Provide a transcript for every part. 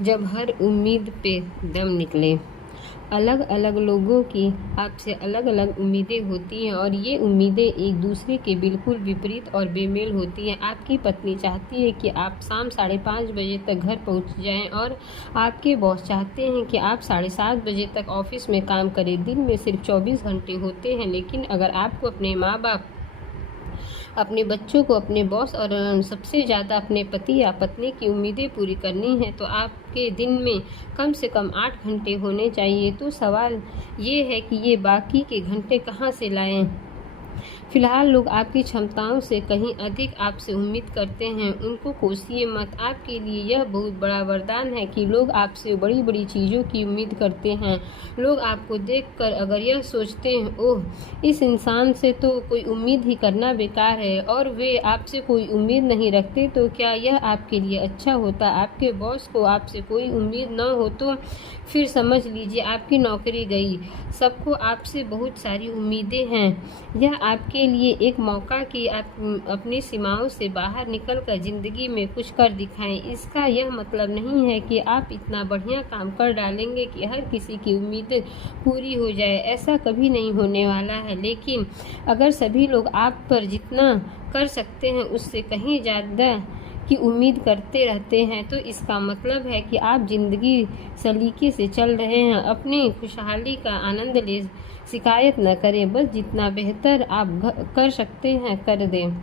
जब हर उम्मीद पे दम निकले। अलग अलग लोगों की आपसे अलग अलग उम्मीदें होती हैं और ये उम्मीदें एक दूसरे के बिल्कुल विपरीत और बेमेल होती हैं। आपकी पत्नी चाहती है कि आप शाम 5:30 बजे तक घर पहुंच जाएं और आपके बॉस चाहते हैं कि आप 7:30 बजे तक ऑफिस में काम करें। दिन में सिर्फ 24 घंटे होते हैं, लेकिन अगर आपको अपने माँ बाप, अपने बच्चों को, अपने बॉस और सबसे ज़्यादा अपने पति या पत्नी की उम्मीदें पूरी करनी है तो आपके दिन में कम से कम 8 घंटे होने चाहिए। तो सवाल ये है कि ये बाकी के घंटे कहाँ से लाएं? फिलहाल लोग आपकी क्षमताओं से कहीं अधिक आपसे उम्मीद करते हैं, उनको कोसिए मत। आपके लिए यह बहुत बड़ा वरदान है कि लोग आपसे बड़ी बड़ी चीज़ों की उम्मीद करते हैं। लोग आपको देखकर अगर यह सोचते हैं, ओह, इस इंसान से तो कोई उम्मीद ही करना बेकार है, और वे आपसे कोई उम्मीद नहीं रखते, तो क्या यह आपके लिए अच्छा होता? आपके बॉस को आपसे कोई उम्मीद न हो तो फिर समझ लीजिए आपकी नौकरी गई। सबको आपसे बहुत सारी उम्मीदें हैं। यह आपके लिए एक मौका कि आप अपनी सीमाओं से बाहर निकलकर ज़िंदगी में कुछ कर दिखाएं। इसका यह मतलब नहीं है कि आप इतना बढ़िया काम कर डालेंगे कि हर किसी की उम्मीदें पूरी हो जाए। ऐसा कभी नहीं होने वाला है। लेकिन अगर सभी लोग आप पर जितना कर सकते हैं उससे कहीं ज़्यादा की उम्मीद करते रहते हैं, तो इसका मतलब है कि आप ज़िंदगी सलीके से चल रहे हैं। अपनी खुशहाली का आनंद ले, शिकायत न करें, बस जितना बेहतर आप कर सकते हैं कर दें।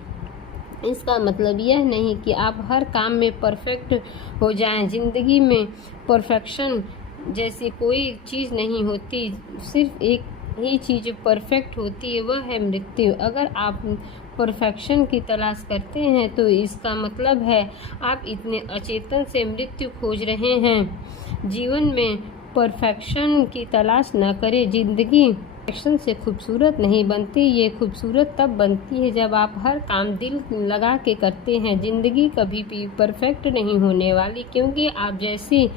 इसका मतलब यह नहीं कि आप हर काम में परफेक्ट हो जाएं। ज़िंदगी में परफेक्शन जैसी कोई चीज़ नहीं होती, सिर्फ एक ही चीज़ परफेक्ट होती है, वह है मृत्यु। अगर आप परफेक्शन की तलाश करते हैं तो इसका मतलब है आप इतने अचेतन से मृत्यु खोज रहे हैं। जीवन में परफेक्शन की तलाश न करें। ज़िंदगी परफेक्शन से खूबसूरत नहीं बनती, ये खूबसूरत तब बनती है जब आप हर काम दिल लगा के करते हैं। ज़िंदगी कभी भी परफेक्ट नहीं होने वाली, क्योंकि आप जैसी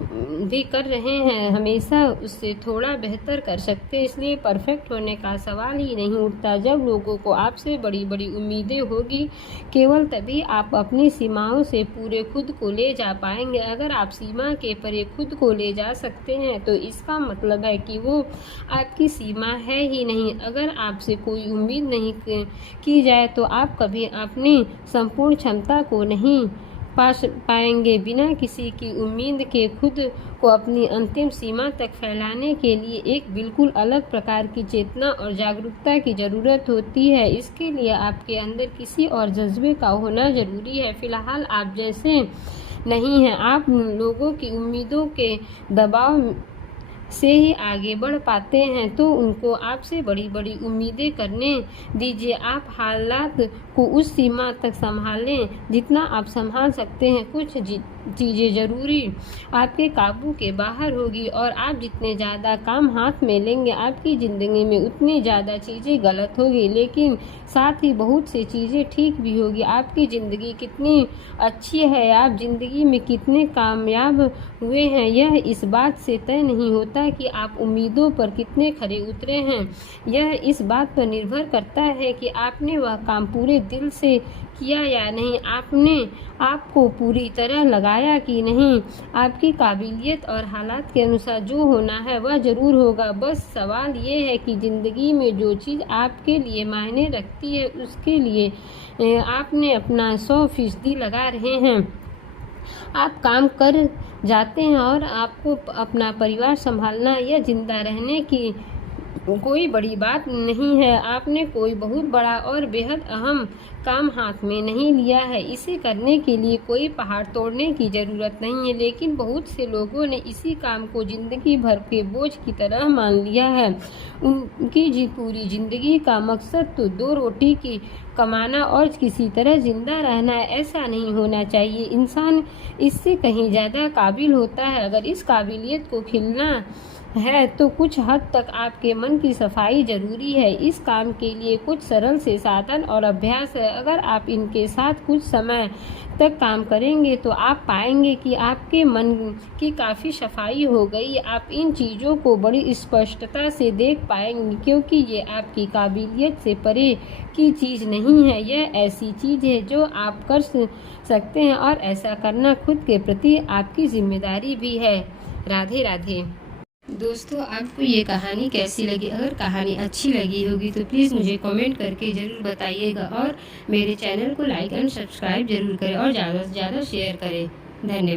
भी कर रहे हैं हमेशा उससे थोड़ा बेहतर कर सकते हैं। इसलिए परफेक्ट होने का सवाल ही नहीं उठता। जब लोगों को आपसे बड़ी बड़ी उम्मीदें होगी, केवल तभी आप अपनी सीमाओं से पूरे खुद को ले जा पाएंगे। अगर आप सीमा के परे खुद को ले जा सकते हैं तो इसका मतलब है कि वो आपकी सीमा है ही नहीं। अगर आपसे कोई उम्मीद नहीं की जाए तो आप कभी अपनी संपूर्ण क्षमता को नहीं पा पाएंगे। बिना किसी की उम्मीद के खुद को अपनी अंतिम सीमा तक फैलाने के लिए एक बिल्कुल अलग प्रकार की चेतना और जागरूकता की ज़रूरत होती है। इसके लिए आपके अंदर किसी और जज्बे का होना ज़रूरी है। फिलहाल आप जैसे नहीं हैं, आप लोगों की उम्मीदों के दबाव से ही आगे बढ़ पाते हैं, तो उनको आपसे बड़ी बड़ी उम्मीदें करने दीजिए। आप हालात को उस सीमा तक संभालें जितना आप संभाल सकते हैं। कुछ चीज़ें ज़रूरी आपके काबू के बाहर होगी, और आप जितने ज़्यादा काम हाथ में लेंगे आपकी ज़िंदगी में उतनी ज़्यादा चीज़ें गलत होगी, लेकिन साथ ही बहुत सी चीज़ें ठीक भी होगी। आपकी ज़िंदगी कितनी अच्छी है, आप ज़िंदगी में कितने कामयाब हुए हैं, यह इस बात से तय नहीं होता कि आप उम्मीदों पर कितने खरे उतरे हैं। यह इस बात पर निर्भर करता है कि आपने वह काम पूरे दिल से किया या नहीं, आपने आपको पूरी तरह लगाया कि नहीं। आपकी काबिलियत और हालात के अनुसार जो होना है वह ज़रूर होगा। बस सवाल ये है कि ज़िंदगी में जो चीज़ आपके लिए मायने रखती है उसके लिए आपने अपना 100% लगा रहे हैं। आप काम कर जाते हैं और आपको अपना परिवार संभालना या जिंदा रहने की कोई बड़ी बात नहीं है। आपने कोई बहुत बड़ा और बेहद अहम काम हाथ में नहीं लिया है। इसे करने के लिए कोई पहाड़ तोड़ने की ज़रूरत नहीं है, लेकिन बहुत से लोगों ने इसी काम को ज़िंदगी भर के बोझ की तरह मान लिया है। उनकी पूरी ज़िंदगी का मकसद तो 2 रोटी की कमाना और किसी तरह जिंदा रहना है। ऐसा नहीं होना चाहिए। इंसान इससे कहीं ज़्यादा काबिल होता है। अगर इस काबिलियत को खिलना है तो कुछ हद तक आपके मन की सफाई जरूरी है। इस काम के लिए कुछ सरल से साधन और अभ्यास है। अगर आप इनके साथ कुछ समय तक काम करेंगे तो आप पाएंगे कि आपके मन की काफ़ी सफाई हो गई। आप इन चीज़ों को बड़ी स्पष्टता से देख पाएंगे, क्योंकि ये आपकी काबिलियत से परे की चीज़ नहीं है। यह ऐसी चीज़ है जो आप कर सकते हैं, और ऐसा करना खुद के प्रति आपकी जिम्मेदारी भी है। राधे राधे। दोस्तों, आपको ये कहानी कैसी लगी? अगर कहानी अच्छी लगी होगी तो प्लीज़ मुझे कमेंट करके ज़रूर बताइएगा, और मेरे चैनल को लाइक एंड सब्सक्राइब ज़रूर करें और ज़्यादा से ज़्यादा शेयर करें। धन्यवाद।